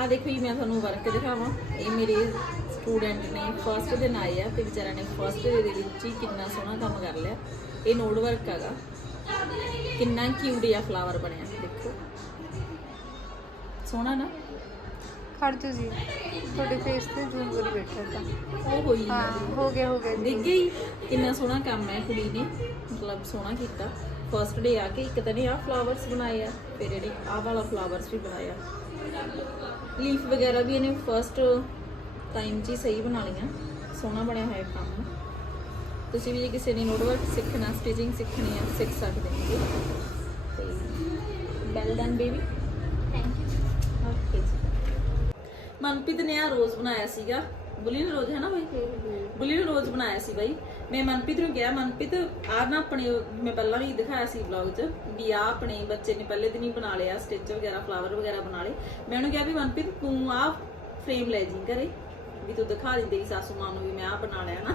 ਆ ਦੇਖੋ ਜੀ ਮੈਂ ਤੁਹਾਨੂੰ ਵਰਕ ਦਿਖਾਵਾਂ। ਇਹ ਮੇਰੇ ਸਟੂਡੈਂਟ ਨੇ ਫਰਸਟ ਦਿਨ ਆਏ ਆ ਤੇ ਵਿਚਾਰਿਆਂ ਨੇ ਫਰਸਟ ਦੇ ਵਿੱਚ ਹੀ ਕਿੰਨਾ ਸੋਹਣਾ ਕੰਮ ਕਰ ਲਿਆ। ਇਹ ਨੋਟ ਵਰਕ ਹੈਗਾ। ਕਿੰਨਾ ਕਿਊਟ ਜਿਹਾ ਫਲਾਵਰ ਬਣਿਆ ਦੇਖੋ। ਸੋਹਣਾ ਨਾ? ਖੜ ਜੋ ਜੀ। ਤੁਹਾਡੇ ਫੇਸ ਤੇ ਜ਼ੂਮ ਕਰੀ ਬੈਠਾ ਤਾਂ। ਉਹ ਹੋਈ। ਹਾਂ ਹੋ ਗਿਆ ਹੋ ਗਿਆ ਦੇਖ ਗਈ ਕਿੰਨਾ ਸੋਹਣਾ ਕੰਮ ਹੈ ਕੁੜੀ ਨੇ। ਮਤਲਬ ਸੋਹਣਾ ਕੀਤਾ। ਫਰਸਟ ਡੇ ਆ ਕੇ ਇੱਕ ਤਾਂ ਨੇ ਆ ਫਲਾਵਰਸ ਬਣਾਏ ਆ ਫਿਰ ਇਹਨੇ ਆਹ ਵਾਲਾ ਫਲਾਵਰਸ ਵੀ ਬਣਾਇਆ। ਲੀਫ ਵਗੈਰਾ ਵੀ ਇਹਨੇ ਫਰਸਟ ਟਾਈਮ 'ਚ ਹੀ ਸਹੀ ਬਣਾ ਲਈਆਂ। ਸੋਹਣਾ ਬਣਿਆ ਹੋਇਆ ਕੰਮ। ਤੁਸੀਂ ਵੀ ਜੇ ਕਿਸੇ ਨੇ ਨੋਟ ਵਰਕ ਸਿੱਖਣਾ ਸਟਿਚਿੰਗ ਸਿੱਖਣੀ ਹੈ ਸਿੱਖ ਸਕਦੇ ਹੋ। ਤੇ well done baby thank you okay Manpreet ਨੇ ਆ ਰੋਜ਼ ਬਣਾਇਆ ਸੀਗਾ। ਬੁਲੀ ਨੇ ਰੋਜ਼ ਹੈ ਨਾ ਬਈ? ਬੁਲੀ ਨੇ ਰੋਜ਼ ਬਣਾਇਆ ਸੀ ਬਾਈ। ਮੈਂ ਮਨਪ੍ਰੀਤ ਨੂੰ ਕਿਹਾ ਮਨਪ੍ਰੀਤ ਆ ਨਾ ਆਪਣੇ ਮੈਂ ਪਹਿਲਾਂ ਵੀ ਦਿਖਾਇਆ ਸੀ ਵਲੌਗ 'ਚ ਵੀ ਆ ਆਪਣੇ ਬੱਚੇ ਨੇ ਪਹਿਲੇ ਦਿਨ ਹੀ ਬਣਾ ਲਿਆ ਸਟਿਚ ਵਗੈਰਾ ਫਲਾਵਰ ਵਗੈਰਾ ਬਣਾ ਲਏ। ਮੈਂ ਉਹਨੂੰ ਕਿਹਾ ਵੀ ਮਨਪ੍ਰੀਤ ਤੂੰ ਆ ਫਰੇਮ ਲੈ ਜੀ ਘਰੇ ਵੀ ਤੂੰ ਦਿਖਾ ਦੀ ਤੇਰੀ ਸਾਸੂ ਮਾਂ ਨੂੰ ਵੀ ਮੈਂ ਆ ਬਣਾ ਲਿਆ ਨਾ।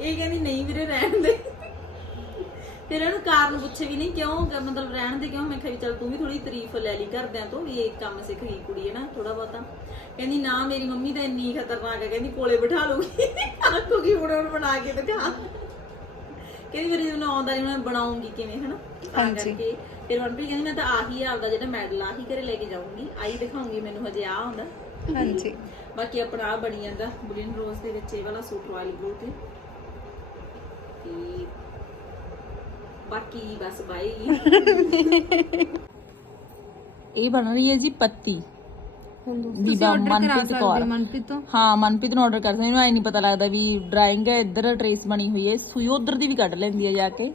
ਇਹ ਕਹਿੰਦੀ ਨਹੀਂ ਵੀਰੇ ਰਹਿਣ ਦੇ। ਫਿਰ ਇਹਨੂੰ ਕਾਰਨ ਪੁੱਛੇ ਵੀ ਨਹੀਂ ਕਿਉਂ ਮਤਲਬ ਰਹਿਣ ਦੇ ਕਿਉਂ? ਮੈਂ ਕਿਹਾ ਵੀ ਚੱਲ ਤੂੰ ਵੀ ਥੋੜੀ ਤਾਰੀਫ ਲੈ ਲਈ ਘਰਦਿਆਂ ਤੋਂ ਵੀ ਇਹ ਕੰਮ ਸਿੱਖ ਗਈ ਕੁੜੀ ਹੈ ਨਾ ਥੋੜਾ ਬਹੁਤਾ। ਕਹਿੰਦੀ ਨਾ ਮੇਰੀ ਮੰਮੀ ਤਾਂ ਇੰਨੀ ਖਤਰਨਾਕ ਹੈ। ਕਹਿੰਦੀ ਕੋਲੇ ਬਿਠਾ ਲੂਗੀ ਆਖੂਗੀ ਹੁਣ ਉਹਨੂੰ ਬਣਾ ਕੇ ਦਿਖਾ। ਕਹਿੰਦੀ ਮੇਰੇ ਜਦੋਂ ਆਉਂਦਾ ਨਹੀਂ ਮੈਂ ਬਣਾਉਂਗੀ ਕਿਵੇਂ ਹਨਾ? ਤਾਂ ਹਾਂਜੀ। ਕਰਕੇ ਫਿਰ ਮਨਪ੍ਰੀਤ ਕਹਿੰਦੀ ਮੈਂ ਤਾਂ ਆਹੀ ਆਪਦਾ ਜਿਹੜਾ ਮੈਡਲ ਆਹੀ ਘਰੇ ਲੈ ਕੇ ਜਾਊਂਗੀ। ਆਹੀ ਦਿਖਾਉਂਗੀ ਮੈਨੂੰ ਹਜੇ ਆ ਆਉਂਦਾ। ਹਾਂਜੀ। ਬਾਕੀ ਆਪਣਾ ਆ ਬਣੀ ਜਾਂਦਾ ਬੁਲੀਨ ਰੋਜ਼ ਦੇ ਵਿੱਚ ਇਹ ਵਾਲਾ ਸੂਟ ਰਾਇਲ ਬਲੂ ਤੇ। ਤੇ ਬਾਕੀ ਬਸ ਬਾਈ। ਇਹ ਬਣ ਰਹੀ ਹੈ ਜੀ ਪੱਤੀ। ਤੁਸੀਂ ਆਰਡਰ ਕਰਾ ਮਨਪ੍ਰੀਤ ਸਕਦੇ ਕੌਰ। ਹੋ ਮਨਪ੍ਰੀਤ ਤੋਂ? ਹਾਂ ਮਨਪ੍ਰੀਤ ਨੂੰ ਆਰਡਰ ਕਰਦੇ ਇਹਨੂੰ ਐ ਨਹੀਂ ਪਤਾ ਲੱਗਦਾ ਵੀ ਡਰਾਇੰਗ ਹੈ ਇੱਧਰ ਟਰੇਸ ਬਣੀ ਹੋਈ ਹੈ। ਸੂਈ ਉਧਰ ਦੀ ਵੀ ਕੱਢ ਲੈਂਦੀ ਹੈ ਜਾ ਕੇ।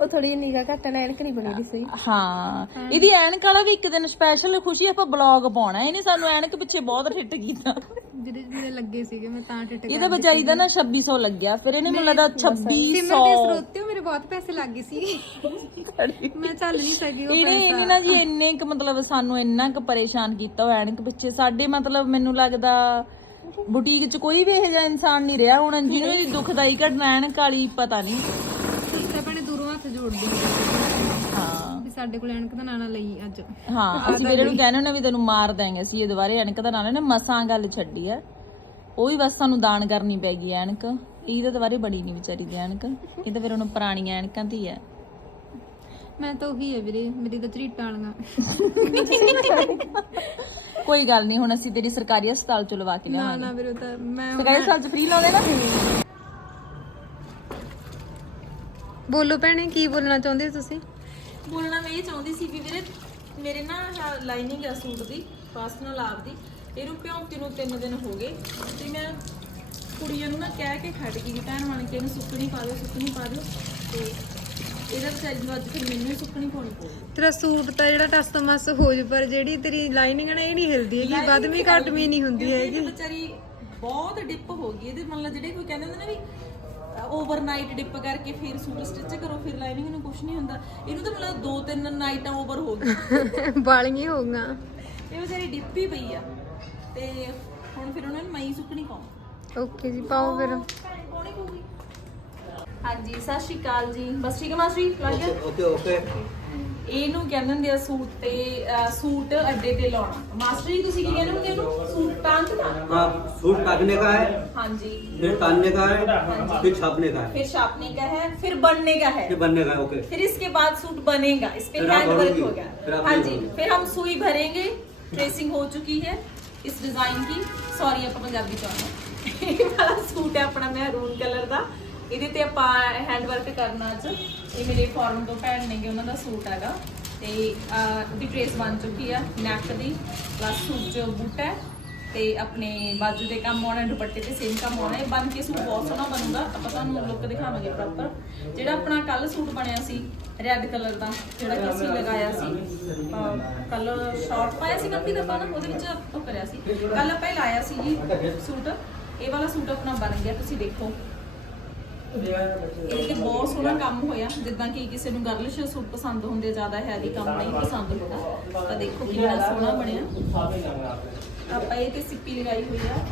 ਉਹ ਥੋੜੀ ਜਿਹੀ ਨਿਗਾ ਘੱਟ ਐਨਕ ਨਹੀਂ ਬਣੀ ਦੀ ਸਹੀ। ਹਾਂ। ਇਹਦੀ ਐਨਕ ਵਾਲਾ ਵੀ ਇੱਕ ਦਿਨ ਸਪੈਸ਼ਲ ਖੁਸ਼ੀ ਆਪਾਂ ਬਲੌਗ ਪਾਉਣਾ। ਇਹਨੇ ਸਾਨੂੰ ਐਨਕ ਪਿੱਛੇ ਬਹੁਤ ਹਿੱਟ ਕੀਤਾ। ਜਿਹਦੇ ਜਿਹਦੇ ਲੱਗੇ ਸੀਗੇ ਮੈਂ ਤਾਂ ਟਿਟ ਇਹਦਾ ਵਿਚਾਰੀ ਦਾ ਨਾ 2600 ਲੱਗਿਆ। ਫਿਰ ਇਹਨੇ ਮੈਨੂੰ ਲੱਗਦਾ 2600 ਸਿਮਰ ਦੇ ਸਰੋਤੇ ਮੇਰੇ ਬਹੁਤ ਪੈਸੇ ਲੱਗ ਗਏ ਸੀ। ਮੈਂ ਚੱਲ ਨਹੀਂ ਸਕੀ ਉਹ ਇਹਨੇ ਇਹਨੇ ਨਾ ਜੀ ਇੰਨੇ ਕ ਮਤਲਬ ਸਾਨੂੰ ਇੰਨਾ ਕ ਪਰੇਸ਼ਾਨ ਕੀਤਾ ਐਨਕ ਪਿੱਛੇ। ਸਾਡੇ ਮਤਲਬ ਮੈਨੂੰ ਲੱਗਦਾ ਬੁਟੀਕ 'ਚ ਕੋਈ ਵੀ ਇਹੋ ਜਿਹਾ ਇਨਸਾਨ ਨਹੀਂ ਰਿਹਾ ਹੁਣ। ਜਿਹਨੂੰ ਇਹ ਦੁਖਦਾਈ ਘਟਨਾ ਐਨਕ ਵਾਲੀ ਪਤਾ ਨਹੀਂ। ਦੂਰੋਂ ਹੱਥ ਜੋੜਦੀ ਹਾਂ। ਵੀ ਸਾਡੇ ਕੋਲ ਐਨਕ ਦਾ ਨਾਣਾ ਲਈ ਅੱਜ। ਹਾਂ ਅਸੀਂ ਵੀਰੇ ਨੂੰ ਕਹਿੰਦੇ ਹੁੰਦੇ ਵੀ ਤੈਨੂੰ ਮਾਰ ਦਾਂਗੇ ਅਸੀਂ ਇਹ ਦੁਬਾਰੇ ਐਨਕ ਦਾ ਨਾਲ ਨੇ ਮਸਾਂ ਗੱਲ ਛੱਡੀ ਆ। ਉਹ ਵੀ ਬਸ ਸਾਨੂੰ ਦਾਨ ਕਰਨੀ ਪੈ ਗਈ ਐਨਕ। ਇਹ ਤਾਂ ਦੁਬਾਰੇ ਬੜੀ ਨਹੀਂ ਵਿਚਾਰੀ ਦੀ ਐਨਕ। ਇਹ ਤਾਂ ਫਿਰ ਉਹਨੂੰ ਪੁਰਾਣੀਆਂ ਐਨਕਾਂ ਦੀ ਹੈ ਮੈਂ ਤਾਂ ਉਹੀ ਹੈ ਵੀਰੇ ਮੇਰੀ ਤਾਂ ਝਰੀਟਾਂ ਵਾਲੀਆਂ। ਕੋਈ ਗੱਲ ਨਹੀਂ ਹੁਣ ਅਸੀਂ ਤੇਰੀ ਸਰਕਾਰੀ ਹਸਪਤਾਲ ਚ ਲਵਾ ਕੇ ਲਿਆਵਾਂਗੇ ਨਾ ਵੀਰੇ ਉਹ ਤਾਂ ਮੈਂ ਸਰਕਾਰੀ ਹਸਪਤਾਲ ਚ ਫ੍ਰੀ ਲਾਉਂਦੇ ਨਾ? ਬੋਲੋ ਭੈਣੇ ਕੀ ਬੋਲਣਾ ਚਾਹੁੰਦੇ ਤੁਸੀਂ? ਬੋਲਣਾ ਮੈਂ ਇਹ ਚਾਹੁੰਦੀ ਸੀ ਵੀ ਵੀਰੇ ਮੇਰੇ ਨਾ ਲਾਈਨਿੰਗ ਆ ਸੂਟ ਦੀ ਪਰਸਨਲ ਆਪ ਦੀ ਇਹਨੂੰ ਭਿਉਂਤੀ ਨੂੰ ਤਿੰਨ ਦਿਨ ਹੋ ਗਏ ਤੇ ਮੈਂ ਕੁੜੀਆਂ ਨੂੰ ਨਾ ਕਹਿ ਕੇ ਖੜ ਗਈ ਭੈਣ ਬਣ ਕੇ ਇਹਨੂੰ ਸੁੱਕਣੀ ਪਾ ਦਿਓ ਸੁੱਕਣੀ ਪਾ ਦਿਓ ਤੇ ਇਹਦਾ ਵਿਚਾਰੀ ਨੂੰ ਅੱਜ ਫਿਰ ਮੈਨੂੰ ਸੁੱਕਣੀ ਪਾਉਣੀ ਪਊਗੀ। ਤੇਰਾ ਸੂਟ ਤਾਂ ਜਿਹੜਾ ਟਸ ਮਸ ਹੋ ਜੂ ਪਰ ਜਿਹੜੀ ਤੇਰੀ ਲਾਈਨਿੰਗ ਨਾ ਇਹ ਨਹੀਂ ਹਿਲਦੀ ਹੈਗੀ ਵੱਧਵੀਂ ਘਟਵੀਂ ਨਹੀਂ ਹੁੰਦੀ ਹੈਗੀ। ਇਹ ਵਿਚਾਰੀ ਬਹੁਤ ਡਿਪ ਹੋ ਗਈ ਇਹਦੇ ਮਤਲਬ ਜਿਹੜੇ ਕੋਈ ਕਹਿੰਦੇ ਹੁੰਦੇ ਨੇ ਵੀ ਓਵਰਨਾਈਟ ਡਿਪ ਕਰਕੇ ਫਿਰ ਸੂਟ ਸਟਿਚ ਕਰੋ ਫਿਰ ਲਾਈਨਿੰਗ ਨੂੰ ਕੁਝ ਨਹੀਂ ਹੁੰਦਾ। ਇਹਨੂੰ ਤਾਂ ਮਤਲਬ ਦੋ ਤਿੰਨ ਨਾਈਟਾਂ ਓਵਰ ਹੋ ਗਈਆਂ। ਬਾਲੀਆਂ ਹੋ ਗਈਆਂ। ਇਹ ਵਿਚਾਰੀ ਡਿੱਪ ਹੀ ਪਈ ਆ। ਤੇ ਹੁਣ ਫਿਰ ਉਹਨਾਂ ਨੂੰ ਮਈ ਸੁੱਕਣੀ ਪਾਉਂ ਓਕੇ ਜੀ ਪਾਓ ਫਿਰ। ਹਾਂਜੀ ਸਤਿ ਸ਼੍ਰੀ ਅਕਾਲ ਜੀ। ਬਸ ਠੀਕ ਹੈ ਮਾਸੀ? Okay okay. ਇਹਨੂੰ ਕਹਿੰਦੇ ਹੁੰਦੇ ਆ ਸੂਟ ਤੇ ਅਹ, ਸੂਟ ਅੱਡੇ ਤੇ ਲਾਉਣਾ ਮਾਸਟਰ ਜੀ ਤੁਸੀਂ ਕੀ ਕਹਿੰਦੇ ਹੁੰਦੇ ਇਹਨੂੰ ਸੂਟ ਟਾਂਕਣਾ हाँ सूट काटने का है ਹਾਂਜੀ फिर तानने का है फिर छापने का है फिर छापने का है फिर बनने का है फिर बनने का है ओके फिर इसके बाद सूट बनेगा इस पे फिर आप हैंड वर्क भरोगी? हो फिर गया आप हाँ नहीं जी भरोगी? फिर हम सुई भरेंगे ट्रेसिंग हो चुकी है इस डिजाइन की सॉरी ਆਪਾਂ ਪੰਜਾਬੀ ਚ ਆਉਣਾ ਇਹ ਵਾਲਾ ਸੂਟ ਹੈ ਆਪਣਾ ਮਹਿਰੂਨ ਕਲਰ ਦਾ ਇਹਦੇ ਤੇ ਆਪਾਂ ਹੈਂਡ ਵਰਕ ਕਰਨਾ ਅੱਜ। ਇਹ ਮੇਰੇ ਫੋਰਨ ਤੋਂ ਭੈਣ ਨੇਗੇ ਉਹਨਾਂ ਦਾ ਸੂਟ ਹੈਗਾ। ਤੇ ਅਹ, ਉਹਦੀ ਟ੍ਰੇਸ ਬਣ ਚੁੱਕੀ ਆ ਨੈਕ ਦੀ ਪਲੱਸ ਸੂਟ ਚ ਬੂਟਾ ਹੈ। ਤੇ ਆਪਣੇ ਬਾਜੂ ਦੇ ਕੰਮ ਆਉਣਾ ਦੁਪੱਟੇ ਤੇ ਸੇਮ ਕੰਮ ਆਉਣਾ। ਇਹ ਬਣ ਕੇ ਸੂਟ ਬਹੁਤ ਸੋਹਣਾ ਬਣੂਗਾ। ਆਪਾਂ ਤੁਹਾਨੂੰ ਲੁੱਕ ਦਿਖਾਵਾਂਗੇ ਪ੍ਰੋਪਰ ਜਿਹੜਾ ਆਪਣਾ ਕੱਲ ਸੂਟ ਬਣਿਆ ਸੀ ਰੈੱਡ ਕਲਰ ਦਾ ਜਿਹੜਾ ਕਿ ਅਸੀਂ ਲਗਾਇਆ ਸੀ ਕੱਲ ਸ਼ਾਰਟ ਪਾਇਆ ਸੀ ਕੰਪੀ ਦਾ ਆਪਾਂ ਨਾ ਉਹਦੇ ਵਿੱਚ ਉਹ ਕਰਿਆ ਸੀ। ਕੱਲ ਆਪਾਂ ਇਹ ਲਾਇਆ ਸੀ ਜੀ ਸੂਟ। ਇਹ ਵਾਲਾ ਸੂਟ ਆਪਣਾ ਬਣ ਗਿਆ ਤੁਸੀਂ ਦੇਖੋ। ਇਹ ਬਹੁਤ ਸੋਹਣਾ ਕੰਮ ਹੋਇਆ। ਜਿੱਦਾਂ ਕਿ ਕਿਸੇ ਨੂੰ ਗਰਲਿਸ਼ ਸੂਟ ਪਸੰਦ ਹੁੰਦੇ, ਜ਼ਿਆਦਾ ਹੈਵੀ ਕੰਮ ਨਹੀਂ ਪਸੰਦ ਹੁੰਦਾ। ਤਾਂ ਦੇਖੋ ਕਿੰਨਾ ਸੋਹਣਾ ਬਣਿਆ। ਆਪਾਂ ਇਹ ਤੇ ਸਿੱਪੀ ਲਗਾਈ ਹੋਈ ਆ।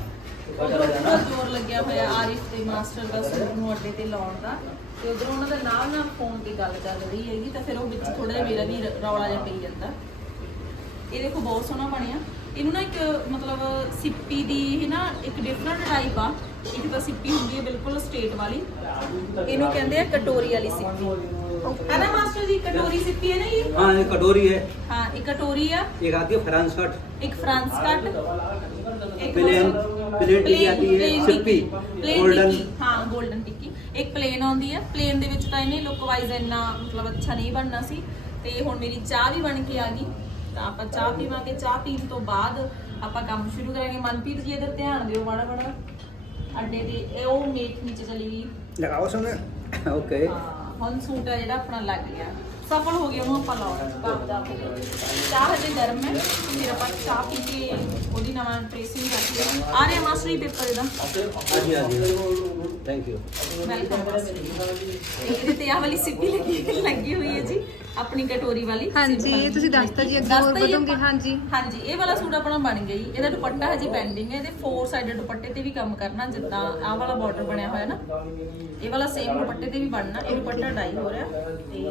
ਉਧਰੋਂ ਪੂਰਾ ਜ਼ੋਰ ਲੱਗਿਆ ਹੋਇਆ ਆਰਿਫ ਤੇ ਮਾਸਟਰ ਦਾ ਸੂਟ ਨੂੰ ਅੱਡੇ ਤੇ ਲਾਉਣ ਦਾ। ਤੇ ਉਧਰੋਂ ਉਹਨਾਂ ਦਾ ਨਾਲ ਨਾਲ ਫੋਨ ਤੇ ਗੱਲ ਚੱਲ ਰਹੀ ਹੈਗੀ, ਤਾਂ ਫਿਰ ਉਹ ਵਿੱਚ ਥੋੜਾ ਜਿਹਾ ਮੇਰਾ ਵੀ ਰ- ਰੌਲਾ ਜਿਹਾ ਪਈ ਜਾਂਦਾ। ਇਹ ਦੇਖੋ ਬਹੁਤ ਸੋਹਣਾ ਬਣਿਆ। ਇਹਨੂੰ ਨਾ ਇੱਕ ਮਤਲਬ ਸਿੱਪੀ ਦੀ ਹੈ ਨਾ ਇੱਕ ਡਿਫਰੈਂਟ ਟਾਈਪ ਆ। ਇੱਕ ਤਾਂ ਸਿੱਪੀ ਹੁੰਦੀ ਹੈ ਬਿਲਕੁਲ ਸਟੇਟ ਵਾਲੀ। ਇਹਨੂੰ ਕਹਿੰਦੇ ਆ ਕਟੋਰੀ ਵਾਲੀ ਸਿੱਪੀ। ਹੈ ਨਾ ਮਾਸਟਰ ਜੀ ਕਟੋਰੀ ਸਿੱਪੀ ਹੈ ਨਾ ਇਹ? हाँ ये कटोरी है ਹਾਂ ਇਹ ਕਟੋਰੀ ਆ। एक आती है फ्रांस ਇੱਕ ਫਰਾਂਸ ਕੱਟ। ਇੱਕ प्लेन प्लेन टिक्की आती है सिप्पी गोल्डन ਹਾਂ 골ਡਨ ਟਿੱਕੀ। ਇੱਕ ਪਲੇਨ ਆਉਂਦੀ ਆ। ਪਲੇਨ ਦੇ ਵਿੱਚ ਤਾਂ ਇਹਨੇ ਲੁੱਕ ਵਾਈਜ਼ ਇੰਨਾ ਮਤਲਬ ਅੱਛਾ ਨਹੀਂ ਬਣਨਾ ਸੀ। ਤੇ ਹੁਣ ਮੇਰੀ ਚਾਹ ਵੀ ਬਣ ਕੇ ਆ ਗਈ। ਤਾਂ ਆਪਾਂ ਚਾਹ ਪੀਵਾਂਗੇ ਚਾਹ ਪੀਣ ਤੋਂ ਬਾਅਦ ਆਪਾਂ ਕੰਮ ਸ਼ੁਰੂ ਕਰਾਂਗੇ। ਮਨਪ੍ਰੀਤ ਜੀ ਇਧਰ ਧਿਆਨ ਦਿਓ ਮਾੜਾ ਮਾੜਾ। ਅੱਡੇ ਤੇ ਇਹ ਉਹ ਮੇਖ ਨੀਚੇ ਚਲੀ ਗਈ। ਲਗਾਓ ਸੋਨੇ ਓਕੇ। ਹਾਂ ਹੁਣ ਸੂਟ ਆ ਜਿਹੜਾ ਆਪਣਾ ਲੱਗ ਗਿਆ। ਸਫਲ ਹੋ ਗਿਆ ਉਹਨੂੰ ਆਪਾਂ ਲਾਉਣਾ ਬਾਪ ਦਾ ਹੋ ਗਿਆ। ਚਾਹ ਹਜੇ ਗਰਮ ਹੈ ਫਿਰ ਆਪਾਂ ਚਾਹ ਪੀ ਕੇ ਉਹਦੀ ਨਵਾਂ ਟ੍ਰੇਸਿੰਗ ਕਰਦੀ ਆ ਆ ਰਿਹਾ ਮਾਸਟਰ ਪੇਪਰ ਇਹਦਾ। ਹਾਂਜੀ ਹਾਂਜੀ। ਥੈਂਕ ਯੂ ਵੈਲਕਮ ਇਹਦੇ ਤੇ ਆਹ ਵਾਲੀ ਸਿੱਪੀ ਲੱਗੀ ਲੱਗੀ ਹੋਈ ਹੈ ਜੀ। ਆਪਣੀ ਕਟੋਰੀ ਵਾਲੀ ਹਾਂਜੀ ਤੁਸੀਂ ਦੱਸਤਾ ਜੀ ਅੱਗੇ ਹੋਰ ਵਧੋਗੇ। ਹਾਂਜੀ। ਹਾਂਜੀ ਇਹ ਵਾਲਾ ਸੂਟ ਆਪਣਾ ਬਣ ਗਿਆ ਜੀ। ਇਹਦਾ ਦੁਪੱਟਾ ਹਜੇ ਪੈਂਡਿੰਗ ਹੈ। ਇਹਦੇ ਫੋਰ ਸਾਈਡਡ ਦੁਪੱਟੇ ਤੇ ਵੀ ਕੰਮ ਕਰਨਾ ਜਿੱਦਾਂ ਆਹ ਵਾਲਾ ਬਾਰਡਰ ਬਣਿਆ ਹੋਇਆ ਨਾ। ਇਹ ਵਾਲਾ ਸੇਮ ਦੁਪੱਟੇ ਤੇ ਵੀ ਬਣਨਾ। ਇਹ ਦੁਪੱਟਾ ਡਾਈ ਹੋ ਰਿਹਾ। ਤੇ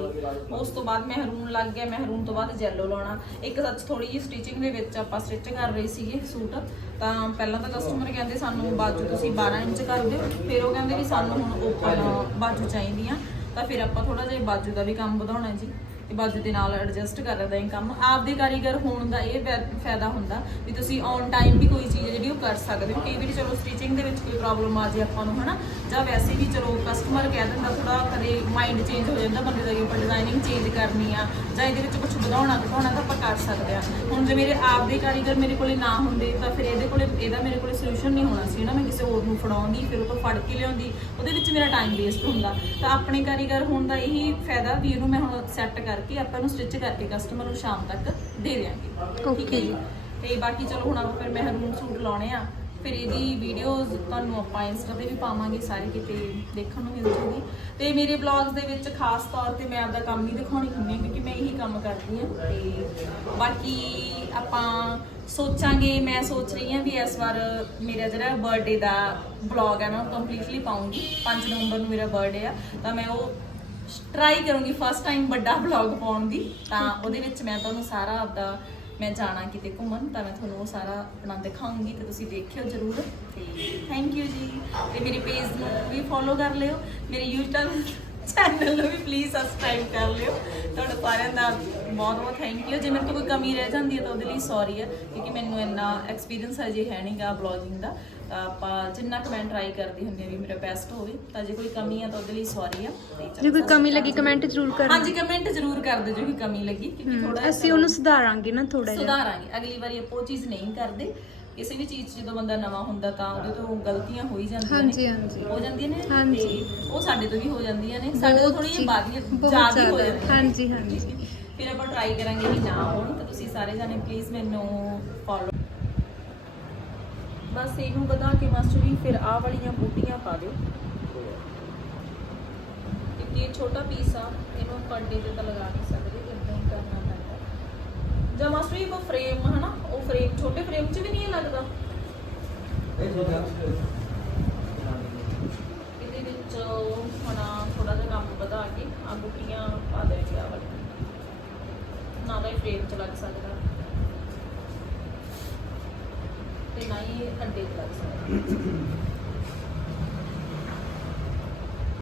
ਉਸ ਤੋਂ ਬਾਅਦ ਮਹਿਰੂਨ ਲੱਗ ਗਿਆ। ਮਹਿਰੂਨ ਤੋਂ ਬਾਅਦ ਯੈਲੋ ਲਾਉਣਾ। ਇੱਕ ਸੱਚ ਥੋੜੀ ਜਿਹੀ ਸਟਿਚਿੰਗ ਦੇ ਵਿੱਚ ਆਪਾਂ ਸਟਿਚ ਕਰ ਰਹੇ ਸੀਗੇ ਸੂਟ। ਤਾਂ ਪਹਿਲਾਂ ਤਾਂ ਕਸਟਮਰ ਕਹਿੰਦੇ ਸਾਨੂੰ ਬਾਜੂ ਤੁਸੀਂ 12 ਇੰਚ ਕਰ ਦਿਓ। ਫਿਰ ਉਹ ਕਹਿੰਦੇ ਵੀ ਸਾਨੂੰ ਹੁਣ ਓਪਨ ਬਾਜੂ ਚਾਹੀਦੀਆਂ। ਤਾਂ ਫਿਰ ਆਪਾਂ ਥੋੜਾ ਜਿਹਾ ਬਾਜੂ ਦਾ ਵੀ ਕੰਮ ਵਧਾਉਣਾ ਜੀ। ਬਾਜੂ ਦੇ ਨਾਲ ਐਡਜਸਟ ਕਰਦਾ ਇਹ ਕੰਮ। ਆਪਦੇ ਕਾਰੀਗਰ ਹੋਣ ਦਾ ਇਹ ਫਾਇ- ਫਾਇਦਾ ਹੁੰਦਾ ਵੀ ਤੁਸੀਂ ਔਨ ਟਾਈਮ ਵੀ ਕੋਈ ਚੀਜ਼ ਜਿਹੜੀ ਉਹ ਕਰ ਸਕਦੇ ਹੋ। ਕਈ ਵਾਰੀ ਚਲੋ ਸਟਿਚਿੰਗ ਦੇ ਵਿੱਚ ਕੋਈ ਪ੍ਰੋਬਲਮ ਆ ਜੇ ਆਪਾਂ ਨੂੰ, ਹਨਾ? ਜਾਂ ਵੈਸੇ ਵੀ ਚਲੋ ਕਸਟਮਰ ਕਹਿ ਦਿੰਦਾ ਥੋੜਾ ਕਦੇ ਮਾਈਂਡ ਚੇਂਜ ਹੋ ਜਾਂਦਾ ਬੰਦੇ ਦਾ ਕਿ ਆਪਾਂ ਡਿਜ਼ਾਈਨਿੰਗ ਚੇਂਜ ਕਰਨੀ ਆ ਜਾਂ ਇਹਦੇ ਵਿੱਚ ਕੁਝ ਵਧਾਉਣਾ ਘਟਾਉਣਾ ਤਾਂ ਆਪਾਂ ਕਰ ਸਕਦੇ ਆ। ਹੁਣ ਜੇ ਮੇਰੇ ਆਪਦੇ ਕਾਰੀਗਰ ਮੇਰੇ ਕੋਲੇ ਨਾ ਹੁੰਦੇ ਤਾਂ ਫਿਰ ਇਹਦੇ ਕੋਲੇ, ਇਹਦਾ ਮੇਰੇ ਕੋਲੇ ਸੋਲੂਸ਼ਨ ਨਹੀਂ ਹੋਣਾ ਸੀ ਨਾ ਮੈਂ ਕਿਸੇ ਹੋਰ ਨੂੰ ਫੜਾਉਂਦੀ, ਫਿਰ ਉਹ ਤੋਂ ਫੜ ਕੇ ਲਿਆਉਂਦੀ। ਉਹਦੇ ਵਿੱਚ ਮੇਰਾ ਟਾਈਮ ਵੇਸਟ ਹੁੰਦਾ। ਤਾਂ ਆਪਣੇ ਕਾਰੀਗਰ ਹੋਣ ਦਾ ਇਹੀ ਫਾਇਦਾ ਵੀ ਇਹਨੂੰ ਮੈਂ ਹੁਣ ਸੈੱਟ ਕਰਕੇ ਆਪਾਂ ਨੂੰ ਸਟਿਚ ਕਰਕੇ ਕਸਟਮਰ ਨੂੰ ਸ਼ਾਮ ਤੱਕ ਦੇ ਦਿਆਂਗੇ। ਠੀਕ ਹੈ ਜੀ? ਤੇ ਬਾਕੀ ਚਲੋ ਹੁਣ ਆਪਾਂ ਫਿਰ ਮਹਿਰੂਨ ਸੂਟ ਲਾਉਣੇ ਆ। ਫਿਰ ਇਹਦੀ ਵੀਡੀਓਜ਼ ਤੁਹਾਨੂੰ ਆਪਾਂ ਇੰਸਟਾ ਤੇ ਵੀ ਪਾਵਾਂਗੇ ਸਾਰੇ ਕਿਤੇ ਦੇਖਣ ਨੂੰ ਮਿਲ ਜੂਗੀ। ਤੇ ਮੇਰੇ ਬਲੌਗਸ ਦੇ ਵਿੱਚ ਖਾਸ ਤੌਰ ਤੇ ਮੈਂ ਆਪਦਾ ਕੰਮ ਹੀ ਦਿਖਾਉਣੀ ਹੁੰਦੀ ਹਾਂ ਕਿਉਂਕਿ ਮੈਂ ਇਹੀ ਕੰਮ ਕਰਦੀ ਹਾਂ ਤੇ ਬਾਕੀ ਆਪਾਂ ਸੋਚਾਂਗੇ ਮੈਂ ਸੋਚ ਰਹੀ ਹਾਂ ਵੀ ਇਸ ਵਾਰ ਮੇਰਾ ਜਿਹੜਾ ਬਰਥਡੇ ਦਾ ਬਲੌਗ ਹੈ ਨਾ ਕੰਪਲੀਟਲੀ ਪਾਉਂਗੀ। 5 ਨਵੰਬਰ ਨੂੰ ਮੇਰਾ ਬਰਥਡੇ ਆ ਤਾਂ ਮੈਂ ਉਹ ਟਰਾਈ ਕਰੂੰਗੀ ਫਸਟ ਟਾਈਮ ਵੱਡਾ ਵਲੌਗ ਪਾਉਣ ਦੀ, ਤਾਂ ਉਹਦੇ ਵਿੱਚ ਮੈਂ ਤੁਹਾਨੂੰ ਸਾਰਾ ਆਪਦਾ, ਮੈਂ ਜਾਣਾ ਕਿਤੇ ਘੁੰਮਣ, ਤਾਂ ਮੈਂ ਤੁਹਾਨੂੰ ਉਹ ਸਾਰਾ ਆਪਣਾ ਦਿਖਾਉਂਗੀ, ਤੇ ਤੁਸੀਂ ਦੇਖਿਓ ਜ਼ਰੂਰ। ਤੇ ਥੈਂਕ ਯੂ ਜੀ। ਤੇ ਮੇਰੇ ਪੇਜ ਨੂੰ ਵੀ ਫੋਲੋ ਕਰ ਲਿਓ। ਮੇਰੇ YouTube ਚੈਨਲ ਨੂੰ ਵੀ ਪਲੀਜ਼ ਸਬਸਕ੍ਰਾਈਬ ਕਰ ਲਿਓ। ਤੁਹਾਡਾ ਸਾਰਿਆਂ ਦਾ ਬਹੁਤ ਬਹੁਤ ਥੈਂਕ ਯੂ ਜੇ ਮੇਰੇ ਤੋਂ ਕੋਈ ਕਮੀ ਰਹਿ ਜਾਂਦੀ ਹੈ ਤਾਂ ਉਹਦੇ ਲਈ ਸੌਰੀ ਹੈ ਕਿਉਂਕਿ ਮੈਨੂੰ ਇੰਨਾ ਐਕਸਪੀਰੀਅੰਸ ਹਜੇ ਹੈ ਨਹੀਂਗਾ ਬਲੌਗਿੰਗ ਦਾ। ਤਾਂ ਆਪਾਂ ਜਿੰਨਾ ਕੁ ਮੈਂ ਟਰਾਈ ਕਰਦੀ ਹੁੰਦੀ ਹਾਂ ਵੀ ਮੇਰਾ ਬੈਸਟ ਹੋਵੇ ਤਾਂ ਜੇ ਕੋਈ ਕਮੀ ਹੈ ਤਾਂ ਉਹਦੇ ਲਈ ਸੌਰੀ ਆ ਤੇ ਚਲੋ ਜੇ ਕੋਈ ਕਮੀ ਲੱਗੀ। ਕਮੈਂਟ ਜ਼ਰੂਰ ਕਰਨਾ। ਹਾਂਜੀ ਕਮੈਂਟ ਜ਼ਰੂਰ ਕਰ ਦਿਓ ਜੇ ਕੋਈ ਕਮੀ ਲੱਗੀ ਕਿਉਂਕਿ ਥੋੜਾ ਅਸੀਂ ਉਹਨੂੰ ਸੁਧਾਰਾਂਗੇ ਨਾ ਥੋੜਾ ਜਿਹਾ। ਸੁਧਾਰਾਂਗੇ। ਅਗਲੀ ਵਾਰੀ ਆਪਾਂ ਉਹ ਚੀਜ਼ ਨਹੀਂ ਕਰਦੇ। ਕਿਸੇ ਵੀ ਚੀਜ਼ 'ਚ ਜਦੋਂ ਬੰਦਾ ਨਵਾਂ ਹੁੰਦਾ ਤਾਂ ਉਹਦੇ ਤੋਂ ਗਲਤੀਆਂ ਹੋ ਹੀ ਜਾਂਦੀਆਂ ਹਾਂਜੀ, ਹਾਂਜੀ। ਹੋ ਜਾਂਦੀਆਂ ਨੇ ਹਾਂਜੀ। ਤੇ ਉਹ ਸਾਡੇ ਤੋਂ ਵੀ ਹੋ ਜਾਂਦੀਆਂ ਨੇ ਸਾਡੇ ਤੋਂ ਥੋੜੀ ਜਿਹੀ ਬਹੁਤ ਜ਼ਿਆਦਾ ਹੋ। ਜਾਂਦੀਆਂ ਨੇ। ਹਾਂਜੀ, ਹਾਂਜੀ। ਫਿਰ ਆਪਾਂ ਟਰਾਈ ਕਰਾਂਗੇ ਵੀ ਨਾ ਹੋਣ ਤਾਂ ਤੁਸੀਂ ਸਾਰੇ ਜਾਣੇ ਪਲੀਜ਼ ਮੈਨੂੰ ਫੋਲੋ ਬਸ ਇਹਨੂੰ ਵਧਾ ਕੇ ਮਾਸਟਰ ਜੀ ਫਿਰ ਆਹ ਵਾਲੀਆਂ ਬੂਟੀਆਂ ਪਾ ਦਿਓ ਕਿਉਂਕਿ ਇਹ ਛੋਟਾ ਪੀਸ ਆ ਇਹਨੂੰ ਕੰਡੇ ਤੇ ਤਾਂ ਲਗਾ ਨਹੀਂ ਸਕਦੇ ਇਦਾਂ ਹੀ ਕਰਨਾ ਜਾਂ ਮਾਸਟਰ ਜੀ ਉਹ ਫਰੇਮ ਹਨਾ? ਉਹ ਫਰੇਮ ਛੋਟੇ ਫਰੇਮ 'ਚ ਵੀ ਨਹੀਂ ਇਹ ਲੱਗਦਾ। ਇਹਦੇ ਵਿੱਚ ਹੁਣ ਥੋੜਾ ਜਿਹਾ ਕੰਮ ਵਧਾ ਕੇ ਆ ਬੂਟੀਆਂ ਪਾ ਦੇਣਗੇ ਆ ਵਾਲੀ। ਨਾ ਤਾਂ ਇਹ ਫਰੇਮ 'ਚ ਲੱਗ ਸਕਦਾ। ਤੇ ਨਾ ਹੀ ਇਹ ਕੰਡੇ 'ਚ ਲੱਗ ਸਕਦਾ।